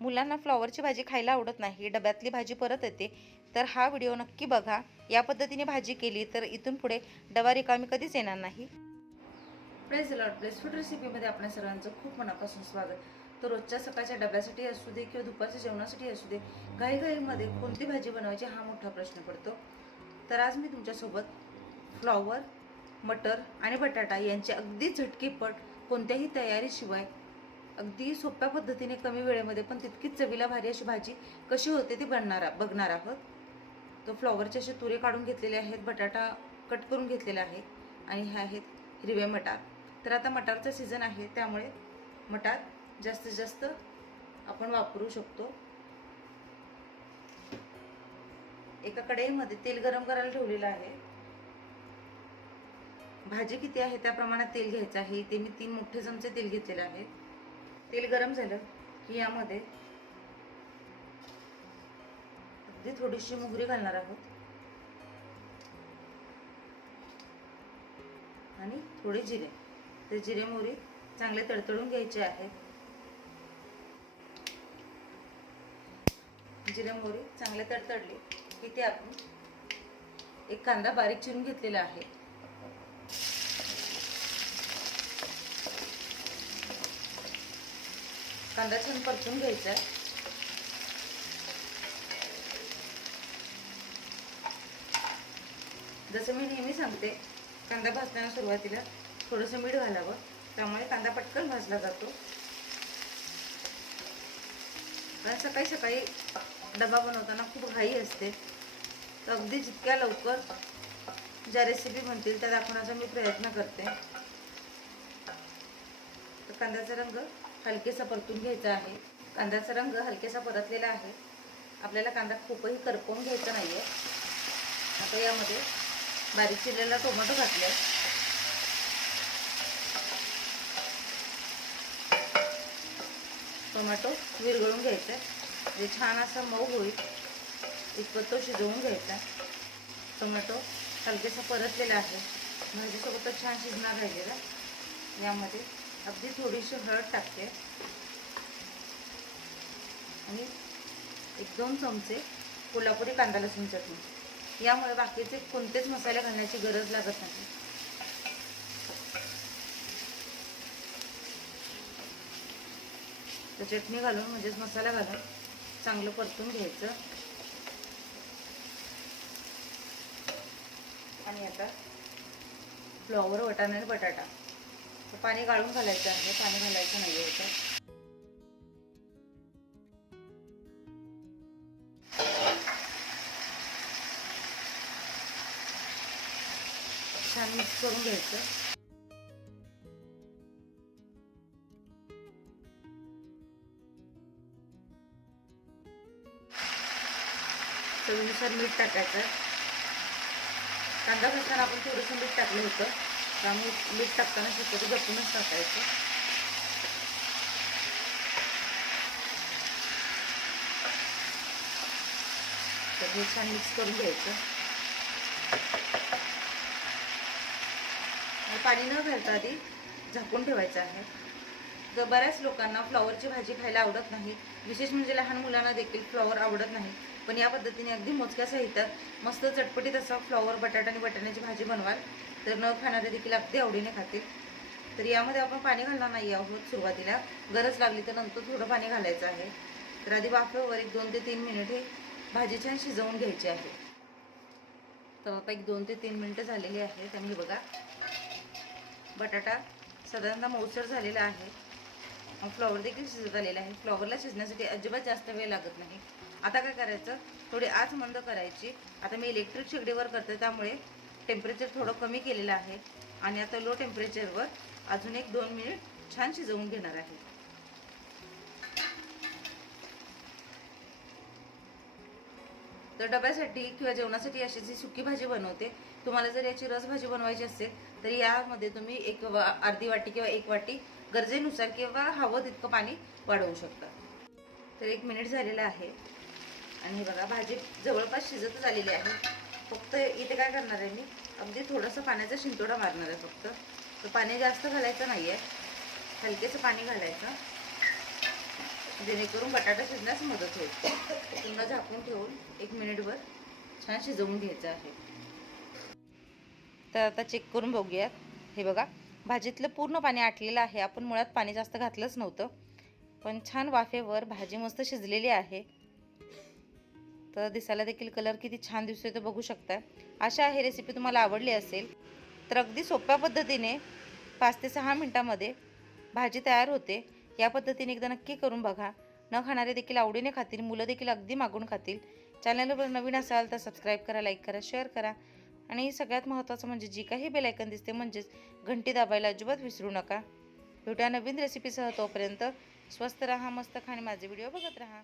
मुलांना फ्लॉवरची भाजी खायला आवडत नाही डब्यातली भाजी परत येते. तर हा व्हिडिओ नक्की बघा. या पद्धतीने भाजी केली तर इथून पुढे डबा रिकामी कधीच येणार नाही. प्रेस लॉट प्लेस फूड रेसिपीमध्ये आपल्या सर्वांचं खूप मनापासून स्वागत. तर रोजच्या सकाळच्या डब्यासाठी असू दे किंवा दुपारच्या जेवणासाठी असू दे घाईघाईमध्ये कोणती भाजी बनवायची हा मोठा प्रश्न पडतो. तर आज मी तुमच्यासोबत फ्लॉवर मटर आणि बटाटा यांची अगदी झटकेपट कोणत्याही तयारीशिवाय अगदी सोप्या पद्धतीने कमी वेळेमध्ये पण तितकीच चवीला भारी अशी भाजी कशी होते ती बनणार बघणार आहोत. तो फ्लॉवरचे असे तुरे काढून घेतलेले आहेत बटाटा कट करून घेतलेला आहे आणि हे आहेत हिरवे मटार. तर आता मटारचा सीझन आहे त्यामुळे मटार जास्तीत जास्त आपण वापरू शकतो. एका कढईमध्ये तेल गरम करायला ठेवलेलं आहे. भाजी किती आहे त्या प्रमाणात तेल घ्यायचं आहे. ते मी तीन मोठे चमचे तेल घेतलेले आहे तेल गरम झालं की यामध्ये अगदी थोडीशी मोहरी घालणार आहोत. आणि थोडे जिरे. ते जिरे मोहरी चांगले तडतडून घ्यायचे आहेत. जिरे मोहरी चांगले तडतडले की ते आपण एक कांदा बारीक चिरून घेतलेला आहे. कांदा छान परतून घ्यायचा आहे. जसं मी नेहमी सांगते कांदा भाजताना सुरुवातीला थोडंसं मीठ घालावं त्यामुळे कांदा पटकन भाजला जातो. कारण सकाळी सकाळी डबा बनवताना खूप घाई असते. तर अगदी जितक्या लवकर ज्या रेसिपी बनतील त्या दाखवण्याचा मी प्रयत्न करते. तर कांद्याचा रंग हलकेसा परतून घ्यायचा आहे. कांद्याचा रंग हलकेसा परतलेला आहे. आपल्याला कांदा खूपही करपवून घ्यायचा नाही आहे आता यामध्ये बारीक चिरलेला टोमॅटो घातले टोमॅटो विरघळून घ्यायचा. आहे जे म्हणजे छान असा मऊ होईल. इतपत तो शिजवून घ्यायचा. टोमॅटो हलकेसा परतलेला आहे. भाजीसोबत तो छान शिजणार राहिलेला. यामध्ये अगदी थोडीशी हळद टाकते. आणि एक दोन चमचे कोल्हापुरी कांदा लसूण चटणी. यामुळे बाकीचे कोणतेच मसाले घालण्याची गरज लागत नाही. तर चटणी घालून म्हणजेच मसाला घालून चांगलं परतून घ्यायचं. आणि आता फ्लॉवर वटाणा आणि बटाटा. पाणी गाळून घालायचं आहे. पाणी घालायचं नाही याच्यात छान मिक्स करून घ्यायचं. चवीनुसार मीठ टाकायचं. कांदा भाजताना आपण थोडंसं मीठ टाकलं होतं. त्यामुळे मीठ टाकताना शक्यतो जपूनच टाकायचं. तर हे छान मिक्स करून घ्यायचं. पाणी न घालता आधी झाकून ठेवायचं आहे. तर बऱ्याच लोकांना फ्लॉवरची भाजी खायला आवडत नाही. विशेष म्हणजे लहान मुलांना देखील फ्लॉवर आवडत नाही. पण या पद्धतीने अगदी मोजक्या साहित्यात मस्त चटपटीत असा फ्लॉवर बटाटा आणि बटाट्याची भाजी बनवाल. तर न खाणारे देखील अगदी आवडीने खातील तर यामध्ये आपण पाणी घालणार नाही आहोत सुरुवातीला. गरज लागली तर नंतर थोडं पाणी घालायचं आहे. तर आधी वाफेवर एक दोन ते तीन मिनिट हे भाजी छान शिजवून घ्यायची आहे. तर आता एक दोन ते तीन मिनटं झालेली आहे त्यामुळे बघा बटाटा साधारणतः मऊसर झालेला आहे. फ्लॉवर देखील शिजत आलेला आहे. फ्लॉवरला शिजण्यासाठी अजिबात जास्त वेळ लागत नाही. आता काय करायचं? थोडी आच मंद करायची. आता मी इलेक्ट्रिक शेगडीवर करते त्यामुळे टेम्परेचर थोडं कमी केलेलं आहे. आणि आता लो टेम्परेचरवर अजून एक दोन मिनिट छान शिजवून घेणार आहे. तर डब्यासाठी किंवा जेवणासाठी अशी जी सुकी भाजी बनवते तुम्हाला जर याची रस भाजी बनवायची असेल तर यामध्ये तुम्ही एक वा अर्धी वाटी किंवा एक वाटी गरजेनुसार किंवा हवं तितकं पाणी वाढवू शकता. तर एक मिनिट झालेलं आहे. आणि हे बघा भाजी जवळपास शिजतच आलेली आहे. फक्त इथे काय करणार आहे मी? अगदी थोडंसं पाण्याचा शिंतोडा मारणार आहे फक्त. तर पाणी जास्त घालायचं नाही आहे. हलकेचं पाणी घालायचं. जेणेकरून बटाटा शिजण्यास मदत होईल. पुन्हा झाकून ठेवून एक मिनिटभर छान शिजवून घ्यायचं आहे. तर आता चेक करून बघूयात. हे बघा भाजीतलं पूर्ण पाणी आटलेलं आहे. आपण मुळात पाणी जास्त घातलंच नव्हतं. पण छान वाफेवर भाजी मस्त शिजलेली आहे. तर दिसायला देखील कलर किती छान दिसतोय तो बघू शकता अशा ही रेसिपी तुम्हाला आवडली असेल तर अगदी सोप्या पद्धतीने पाच ते सहा मिनटामध्ये भाजी तयार होते. या पद्धतीने एकदा नक्की करून बघा. न खाणारे देखील आवडीने खातील मुलं देखील अगदी मागून खातील. चॅनलवर नवीन असाल तर सबस्क्राईब करा लाईक करा शेअर करा. आणि सगळ्यात महत्त्वाचं म्हणजे जी काही बेलायकन दिसते म्हणजेच घंटी दाबायला अजिबात विसरू नका. भेटूया नवीन रेसिपीसह तोपर्यंत. स्वस्त राहा मस्त खा आणि माझे व्हिडिओ बघत राहा.